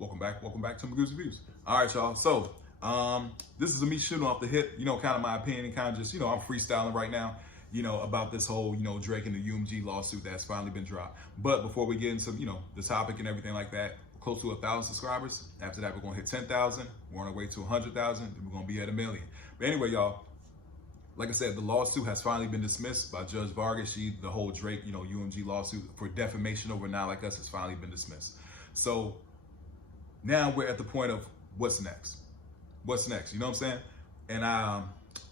Welcome back to Magoo's Reviews. All right, y'all. So, this is me shooting off the hip, kind of my opinion, and kind of just, I'm freestyling right now, about this whole, Drake and the UMG lawsuit that's finally been dropped. But before we get into, the topic and everything like that, close to 1,000 subscribers. After that, we're going to hit 10,000. We're on our way to 100,000. And we're going to be at 1 million. But anyway, y'all, like I said, the lawsuit has finally been dismissed by Judge Vargas. The whole Drake, UMG lawsuit for defamation over Not Like Us has finally been dismissed. So now we're at the point of what's next. What's next? You know what I'm saying? And I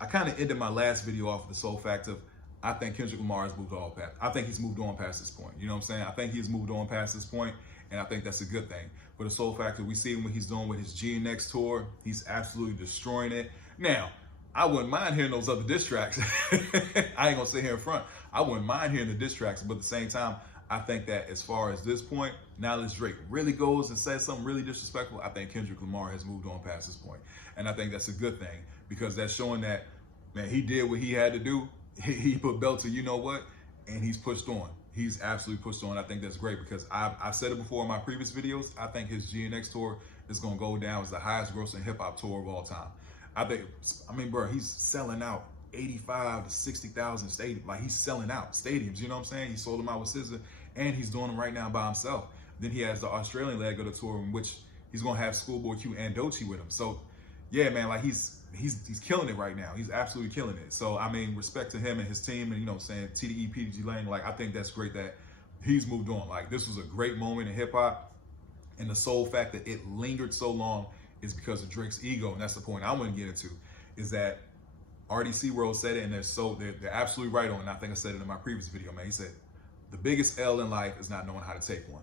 kind of ended my last video off with the sole fact of I think Kendrick Lamar has moved on past. I think he's moved on past this point. You know what I'm saying? I think he's moved on past this point, and I think that's a good thing. For the sole fact that we see what he's doing with his GNX tour, he's absolutely destroying it. Now, I wouldn't mind hearing those other diss tracks. I ain't gonna sit here in front. I wouldn't mind hearing the diss tracks, but at the same time, I think that as far as this point, now that Drake really goes and says something really disrespectful, I think Kendrick Lamar has moved on past this point. And I think that's a good thing because that's showing that, man, he did what he had to do. He put belt to you know what, and he's pushed on. He's absolutely pushed on. I think that's great because I've said it before in my previous videos. I think his GNX tour is going to go down as the highest grossing hip hop tour of all time. I mean, bro, he's selling out 85 to 60,000 stadiums. Like, he's selling out stadiums, you know what I'm saying? He sold them out with SZA, and he's doing them right now by himself. Then he has the Australian leg of the tour in which he's going to have Schoolboy Q and Doechii with him. So, yeah, man, like, he's killing it right now. He's absolutely killing it. So, I mean, respect to him and his team and, saying TDE, PDG Lane. Like, I think that's great that he's moved on. Like, this was a great moment in hip-hop, and the sole fact that it lingered so long is because of Drake's ego, and that's the point I want to get into, is that RDC World said it, and they're absolutely right on it. And I think I said it in my previous video, man. He said, the biggest L in life is not knowing how to take one.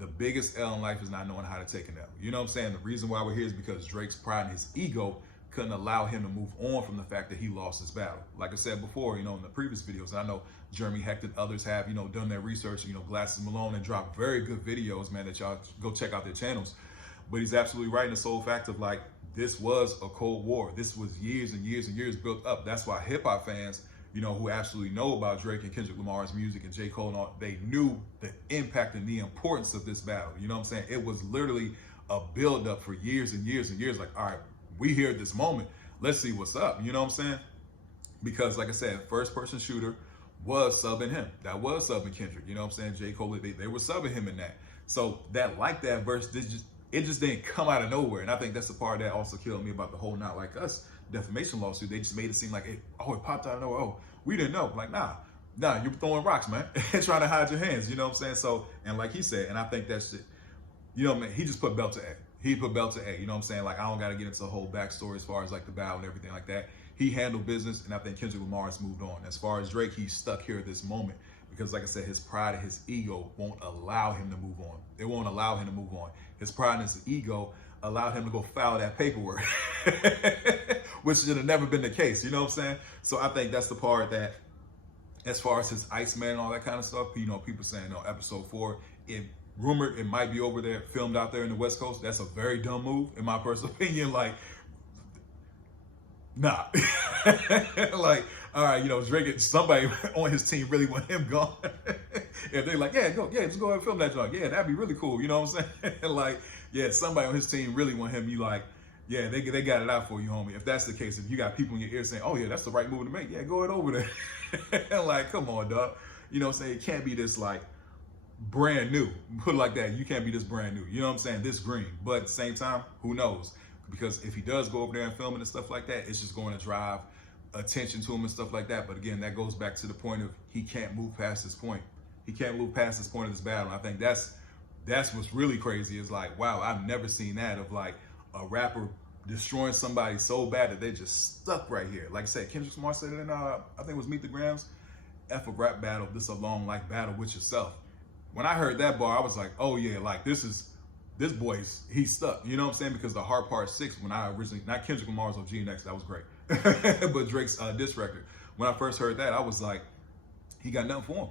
The biggest L in life is not knowing how to take an L. You know what I'm saying? The reason why we're here is because Drake's pride and his ego couldn't allow him to move on from the fact that he lost his battle. Like I said before, in the previous videos, I know Jeremy Hecht and others have, done their research, Glasses Malone, and dropped very good videos, man, that y'all go check out their channels. But he's absolutely right in the sole fact of, like, this was a Cold War. This was years and years and years built up. That's why hip-hop fans, who absolutely know about Drake and Kendrick Lamar's music and J. Cole and all, they knew the impact and the importance of this battle. You know what I'm saying? It was literally a build-up for years and years and years. Like, all right, we here at this moment. Let's see what's up. You know what I'm saying? Because, like I said, first-person shooter was subbing him. That was subbing Kendrick. You know what I'm saying? J. Cole, they were subbing him in that. So that verse, it just didn't come out of nowhere. And I think that's the part that also killed me about the whole Not Like Us defamation lawsuit. They just made it seem like, it popped out of nowhere. Oh, we didn't know. Like, nah, you're throwing rocks, man. Trying to hide your hands, you know what I'm saying? So, and like he said, and I think that shit, man, he just put belt to A. He put belt to A, you know what I'm saying? Like, I don't got to get into the whole backstory as far as, like, the battle and everything like that. He handled business, and I think Kendrick Lamar has moved on. As far as Drake, he's stuck here at this moment. Because, like I said, his pride and his ego won't allow him to move on. It won't allow him to move on. His pride and his ego allowed him to go file that paperwork, which should have never been the case. You know what I'm saying? So I think that's the part that, as far as his Iceman and all that kind of stuff, people saying, episode 4, rumored it might be over there, filmed out there in the West Coast. That's a very dumb move, in my personal opinion. Like, nah. Like, all right, Drake, somebody on his team really want him gone. If they're like, just go ahead and film that joint. Yeah, that'd be really cool. You know what I'm saying? Like, yeah, somebody on his team really want him. You like, yeah, they got it out for you, homie. If that's the case, if you got people in your ear saying, oh yeah, that's the right move to make. Yeah, go ahead over there. Like, come on, dog. You know what I'm saying? It can't be this like brand new. Put it like that. You can't be this brand new. You know what I'm saying? This green. But at the same time, who knows? Because if he does go over there and film it and stuff like that, it's just going to drive attention to him and stuff like that. But again, that goes back to the point of he can't move past this point. He can't move past this point of this battle. I think that's what's really crazy is like, wow, I've never seen that of like a rapper destroying somebody so bad that they just stuck right here. Like I said, Kendrick Lamar said it in, I think it was Meet the Grams, F a rap battle, this a long like battle with yourself. When I heard that bar, I was like, oh yeah, like this boy's, he's stuck. You know what I'm saying? Because the Hard Part 6, when I originally, not Kendrick Lamar's on GNX, that was great. But Drake's diss record. When I first heard that, I was like, he got nothing for him.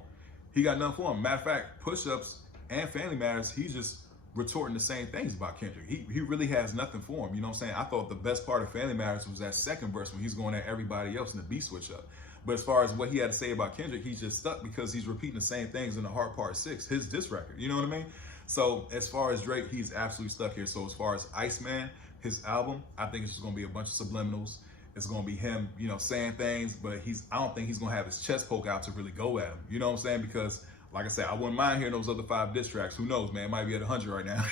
He got nothing for him. Matter of fact, Push-Ups and Family Matters, he's just retorting the same things about Kendrick. He really has nothing for him. You know what I'm saying? I thought the best part of Family Matters was that second verse when he's going at everybody else in the beat switch up. But as far as what he had to say about Kendrick, he's just stuck because he's repeating the same things in the Hard Part 6, his diss record. You know what I mean? So as far as Drake, he's absolutely stuck here. So as far as Iceman, his album, I think it's just gonna be a bunch of subliminals. It's gonna be him, you know, saying things, but I don't think he's gonna have his chest poke out to really go at him. You know what I'm saying? Because like I said, I wouldn't mind hearing those other 5 diss tracks. Who knows, man? It might be at 100 right now.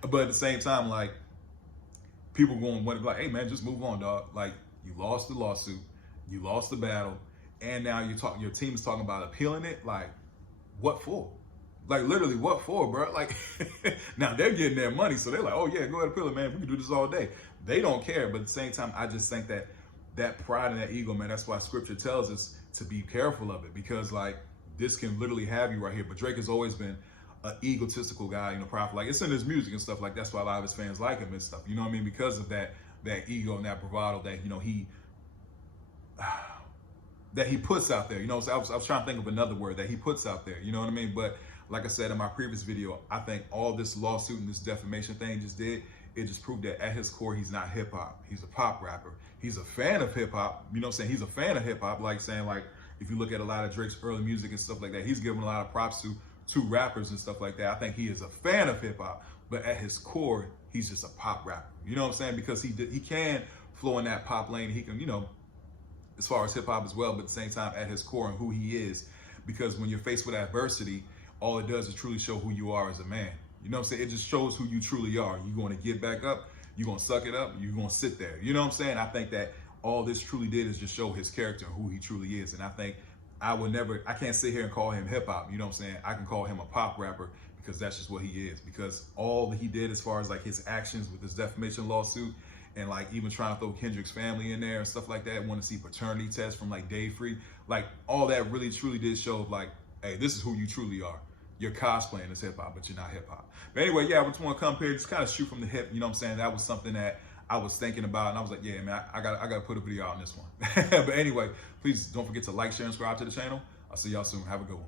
But at the same time, like, people going to want to be like, hey man, just move on, dog. Like, you lost the lawsuit, you lost the battle, and now your team is talking about appealing it. Like, what for? Like, literally, what for, bro? Like, now they're getting their money, so they're like, oh yeah, go ahead and appeal it, man. We can do this all day. They don't care, but at the same time, I just think that pride and that ego, man, that's why scripture tells us to be careful of it, because like, this can literally have you right here. But Drake has always been an egotistical guy, you know, prophet. Like, it's in his music and stuff like that's why a lot of his fans like him and stuff. You know what I mean? Because of that ego and that bravado that, you know, that he puts out there. You know, so I was trying to think of another word that he puts out there. You know what I mean? But like I said in my previous video, I think all this lawsuit and this defamation thing it just proved that at his core, he's not hip hop. He's a pop rapper. He's a fan of hip hop. You know what I'm saying? He's a fan of hip hop. Like saying, like, if you look at a lot of Drake's early music and stuff like that, he's giving a lot of props to rappers and stuff like that. I think he is a fan of hip hop, but at his core, he's just a pop rapper. You know what I'm saying? Because he can flow in that pop lane. He can, you know, as far as hip hop as well, but at the same time, at his core and who he is. Because when you're faced with adversity, all it does is truly show who you are as a man. You know what I'm saying? It just shows who you truly are. You're going to get back up. You're going to suck it up. You're going to sit there. You know what I'm saying? I think that all this truly did is just show his character and who he truly is. And I think I can't sit here and call him hip hop. You know what I'm saying? I can call him a pop rapper because that's just what he is. Because all that he did as far as like his actions with this defamation lawsuit and like even trying to throw Kendrick's family in there and stuff like that, want to see paternity tests from like Dave Free, like all that really truly did show like, hey, this is who you truly are. You're cosplaying as hip hop, but you're not hip hop. But anyway, yeah, I just want to come here, just kind of shoot from the hip. You know what I'm saying? That was something that I was thinking about, and I was like, yeah, man, I gotta put a video out on this one. But anyway, please don't forget to like, share, and subscribe to the channel. I'll see y'all soon. Have a good one.